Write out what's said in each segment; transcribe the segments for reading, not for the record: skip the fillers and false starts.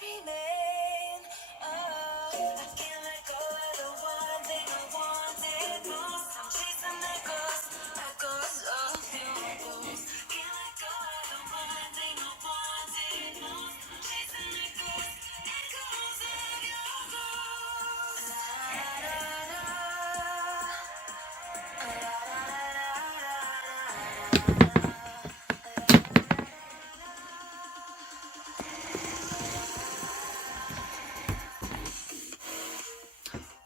remain. I can't let go of the one thing I wanted most. I'm chasing echoes of your ghost. Can't let go of the one thing I wanted most. I'm chasing echoes of your ghost. La la la, la la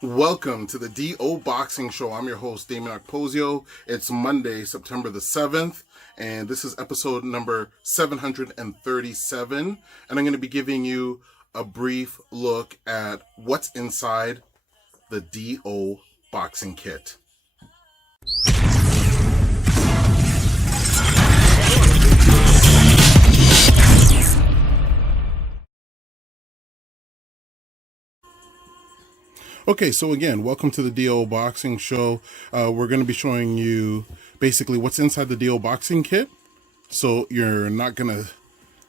Welcome to the DO Boxing Show. I'm your host, Dameon Okposio. It's Monday, September the 7th, and this is episode number 737. And I'm going to be giving you a brief look at what's inside the DO Boxing Kit. Okay, so again, welcome to the DO Boxing Show. We're going to be showing you basically what's inside the DO Boxing Kit. So you're not going to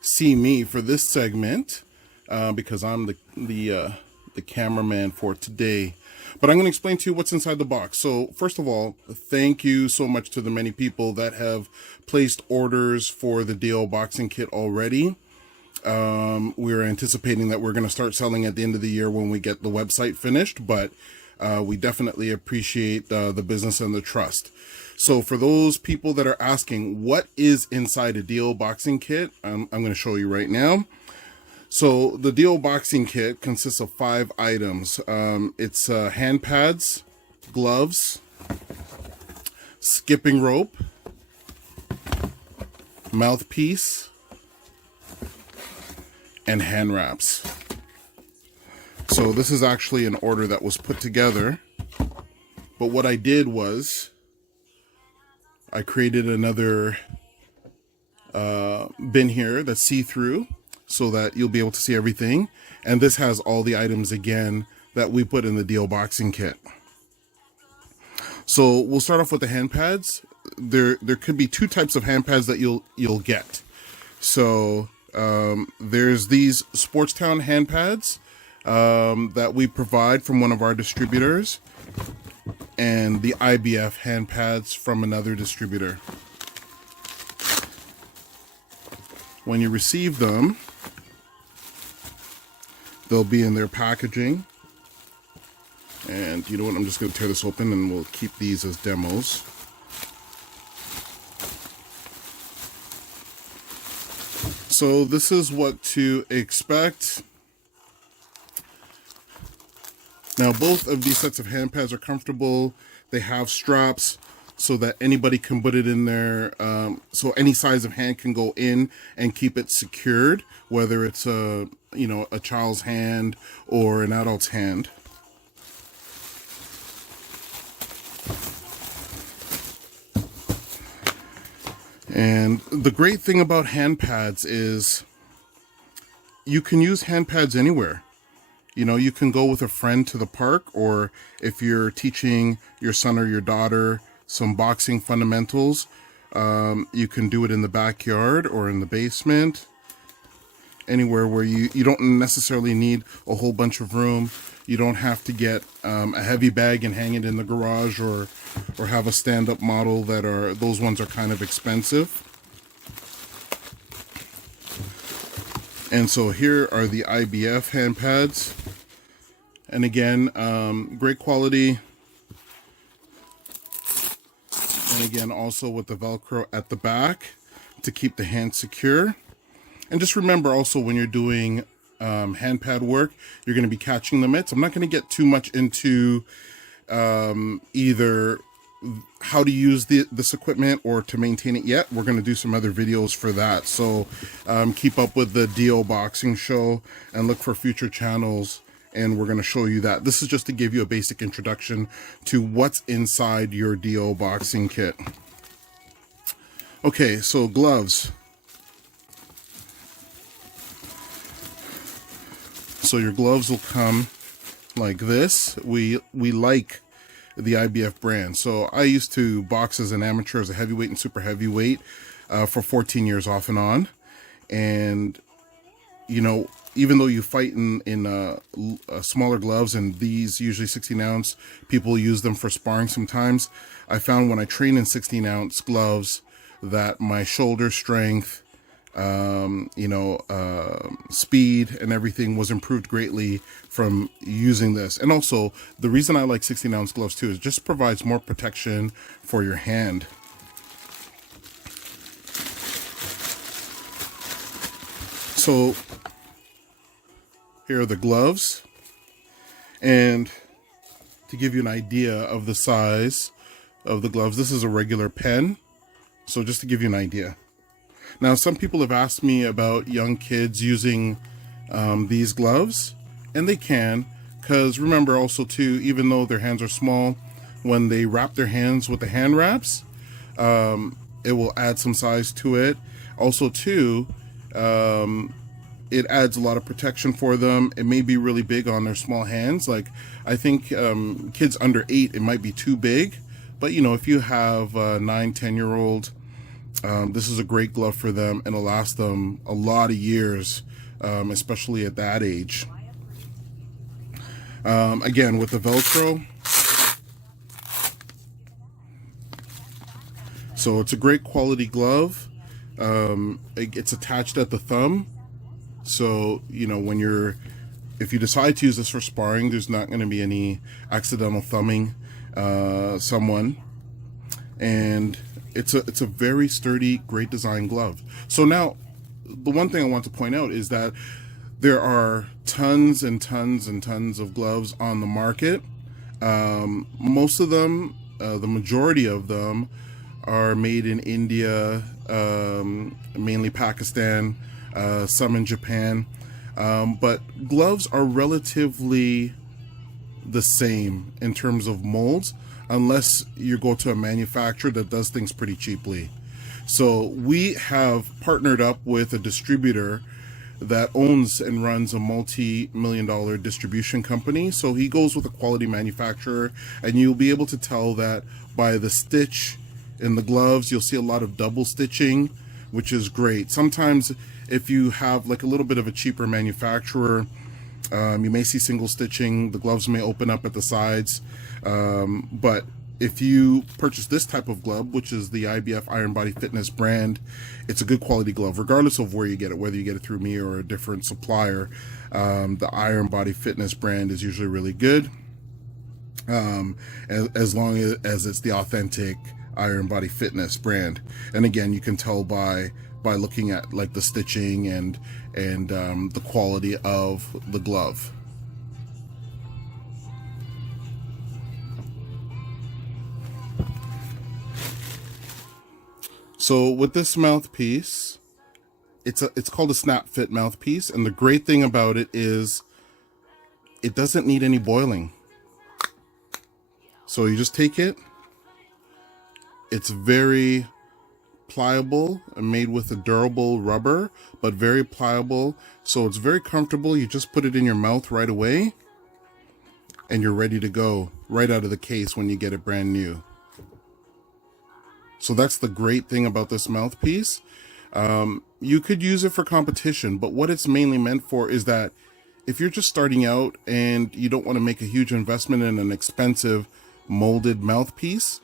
see me for this segment because I'm the cameraman for today. But I'm going to explain to you what's inside the box. So first of all, thank you so much to the many people that have placed orders for the DO Boxing Kit already. We're anticipating that we're going to start selling at the end of the year when we get the website finished, but we definitely appreciate the business and the trust. So for those people that are asking what is inside a DO Boxing Kit, I'm going to show you right now. So the DO Boxing Kit consists of 5 items. It's hand pads, gloves, skipping rope, mouthpiece, and hand wraps. So this is actually an order that was put together, but what I did was I created another bin here that's see-through so that you'll be able to see everything, and this has all the items again that we put in the DO Boxing Kit. So we'll start off with the hand pads. There could be 2 types of hand pads that you'll get. So there's these Sportstown hand pads that we provide from one of our distributors, and the Ibf hand pads from another distributor. When you receive them, they'll be in their packaging. And you know what, I'm just going to tear this open and we'll keep these as demos. So this is what to expect. Now both of these sets of hand pads are comfortable. They have straps so that anybody can put it in there. So any size of hand can go in and keep it secured, whether it's a child's hand or an adult's hand. And the great thing about hand pads is you can use hand pads anywhere. You know, you can go with a friend to the park, or if you're teaching your son or your daughter some boxing fundamentals, you can do it in the backyard or in the basement, anywhere where you don't necessarily need a whole bunch of room. You don't have to get a heavy bag and hang it in the garage, or have a stand-up model those ones are kind of expensive. And so here are the Ibf hand pads. And again, great quality. And again, also with the Velcro at the back to keep the hand secure. And just remember also, when you're doing hand pad work, you're going to be catching the mitts. I'm not going to get too much into either how to use this equipment or to maintain it yet. We're going to do some other videos for that. So keep up with the DO Boxing Show and look for future channels, and we're going to show you that. This is just to give you a basic introduction to what's inside your DO Boxing Kit. Okay, so gloves. So your gloves will come like this. We like the Ibf brand. So I used to box as an amateur, as a heavyweight and super heavyweight for 14 years off and on. And, you know, even though you fight in smaller gloves, and these usually 16 ounce, people use them for sparring sometimes. I found when I train in 16 ounce gloves that my shoulder strength, speed and everything was improved greatly from using this. And also the reason I like 16 ounce gloves too is it just provides more protection for your hand. So here are the gloves, and to give you an idea of the size of the gloves, this is a regular pen. So just to give you an idea. Now, some people have asked me about young kids using these gloves, and they can, because remember also too, even though their hands are small, when they wrap their hands with the hand wraps, it will add some size to it. Also too, it adds a lot of protection for them. It may be really big on their small hands. Like I think kids under 8, it might be too big, but if you have a 9-10-year-old, this is a great glove for them, and it'll last them a lot of years, especially at that age. Again, with the Velcro, so it's a great quality glove. It's attached at the thumb, so if you decide to use this for sparring, there's not going to be any accidental thumbing someone. And it's a very sturdy, great design glove. So now, the one thing I want to point out is that there are tons and tons and tons of gloves on the market. Most of them, the majority of them, are made in India, mainly Pakistan, some in Japan. But gloves are relatively the same in terms of molds, unless you go to a manufacturer that does things pretty cheaply. So we have partnered up with a distributor that owns and runs a multi-million-dollar distribution company. So he goes with a quality manufacturer, and you'll be able to tell that by the stitch in the gloves. You'll see a lot of double stitching, which is great. Sometimes if you have like a little bit of a cheaper manufacturer, you may see single stitching. The gloves may open up at the sides. But if you purchase this type of glove, which is the IBF Iron Body Fitness brand, it's a good quality glove, regardless of where you get it, whether you get it through me or a different supplier. The Iron Body Fitness brand is usually really good, as long as it's the authentic Iron Body Fitness brand. And again, you can tell by looking at like the stitching and the quality of the glove. So with this mouthpiece, it's called a snap fit mouthpiece, and the great thing about it is it doesn't need any boiling. So you just take it. It's very pliable and made with a durable rubber, but very pliable. So it's very comfortable. You just put it in your mouth right away, and you're ready to go right out of the case when you get it brand new. So that's the great thing about this mouthpiece. You could use it for competition, but what it's mainly meant for is that if you're just starting out and you don't want to make a huge investment in an expensive molded mouthpiece,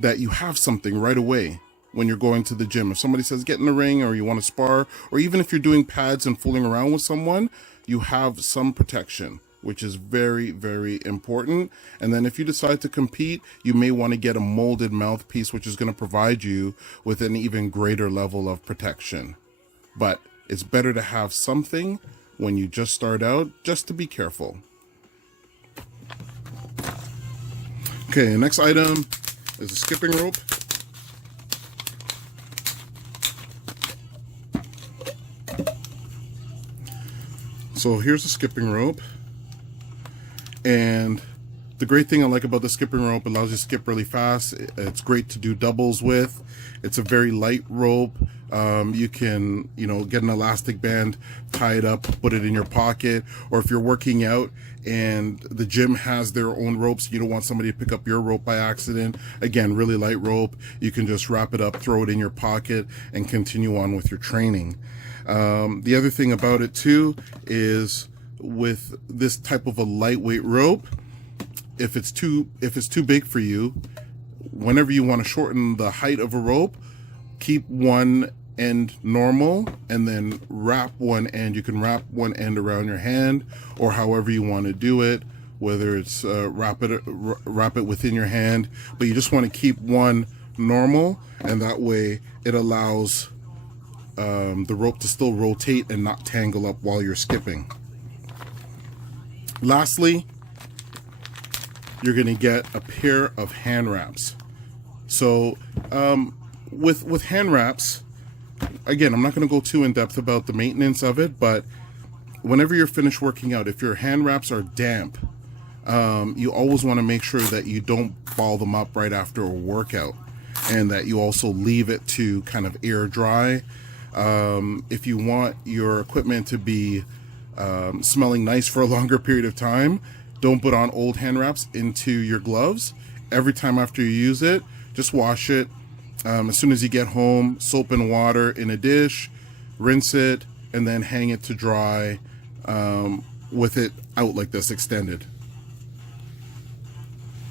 that you have something right away when you're going to the gym. If somebody says get in the ring, or you want to spar, or even if you're doing pads and fooling around with someone, you have some protection, which is very, very important. And then if you decide to compete, you may want to get a molded mouthpiece, which is going to provide you with an even greater level of protection. But it's better to have something when you just start out, just to be careful. Okay, the next item is a skipping rope. So here's a skipping rope. And the great thing I like about the skipping rope, it allows you to skip really fast. It's great to do doubles with. It's a very light rope. You can, get an elastic band, tie it up, put it in your pocket. Or if you're working out and the gym has their own ropes, you don't want somebody to pick up your rope by accident. Again, really light rope. You can just wrap it up, throw it in your pocket, and continue on with your training. The other thing about it too is with this type of a lightweight rope, if it's too big for you, whenever you want to shorten the height of a rope, keep one end normal and then wrap one end. You can wrap one end around your hand or however you want to do it, whether it's wrap it within your hand, but you just want to keep one normal, and that way it allows the rope to still rotate and not tangle up while you're skipping. Lastly, you're going to get a pair of hand wraps. So with hand wraps, again, I'm not going to go too in depth about the maintenance of it, but whenever you're finished working out, if your hand wraps are damp, you always want to make sure that you don't ball them up right after a workout, and that you also leave it to kind of air dry. If you want your equipment to be smelling nice for a longer period of time, don't put on old hand wraps into your gloves. Every time after you use it, just wash it. As soon as you get home, soap and water in a dish, rinse it, and then hang it to dry with it out like this, extended,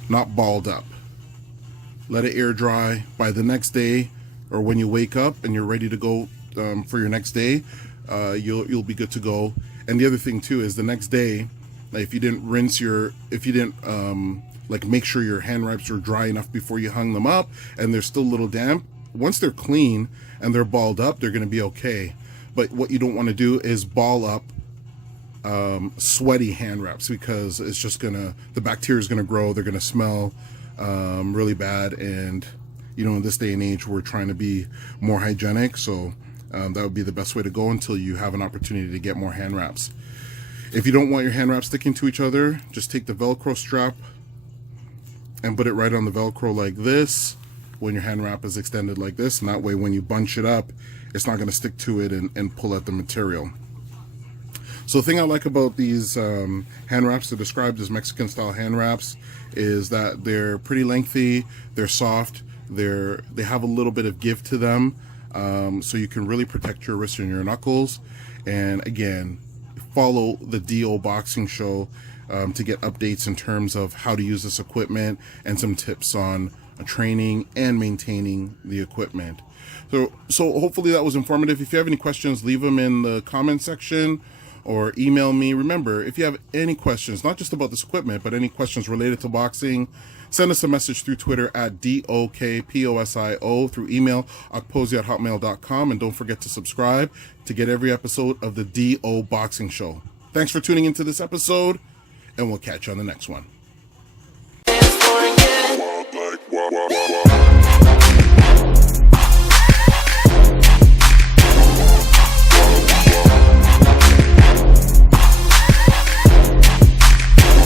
not balled up. Let it air dry. By the next day, or when you wake up and you're ready to go for your next day, you'll be good to go. And the other thing too is the next day, if you didn't like make sure your hand wraps are dry enough before you hung them up and they're still a little damp, once they're clean and they're balled up, they're going to be okay. But what you don't want to do is ball up sweaty hand wraps, because it's just the bacteria is gonna grow, they're gonna smell really bad, and in this day and age we're trying to be more hygienic, so that would be the best way to go until you have an opportunity to get more hand wraps. If you don't want your hand wraps sticking to each other, just take the Velcro strap and put it right on the Velcro like this when your hand wrap is extended like this, and that way when you bunch it up, it's not going to stick to it and pull at the material. So the thing I like about these hand wraps, they're described as Mexican style hand wraps, is that they're pretty lengthy, they're soft, they have a little bit of give to them, so you can really protect your wrists and your knuckles. And again, follow the DO Boxing Show to get updates in terms of how to use this equipment and some tips on training and maintaining the equipment. So hopefully that was informative. If you have any questions, leave them in the comment section or email me. Remember, if you have any questions, not just about this equipment, but any questions related to boxing, send us a message through Twitter at DOKPOSIO, through email okposio@hotmail.com, and don't forget to subscribe to get every episode of the DO Boxing Show. Thanks for tuning into this episode, and we'll catch you on the next one.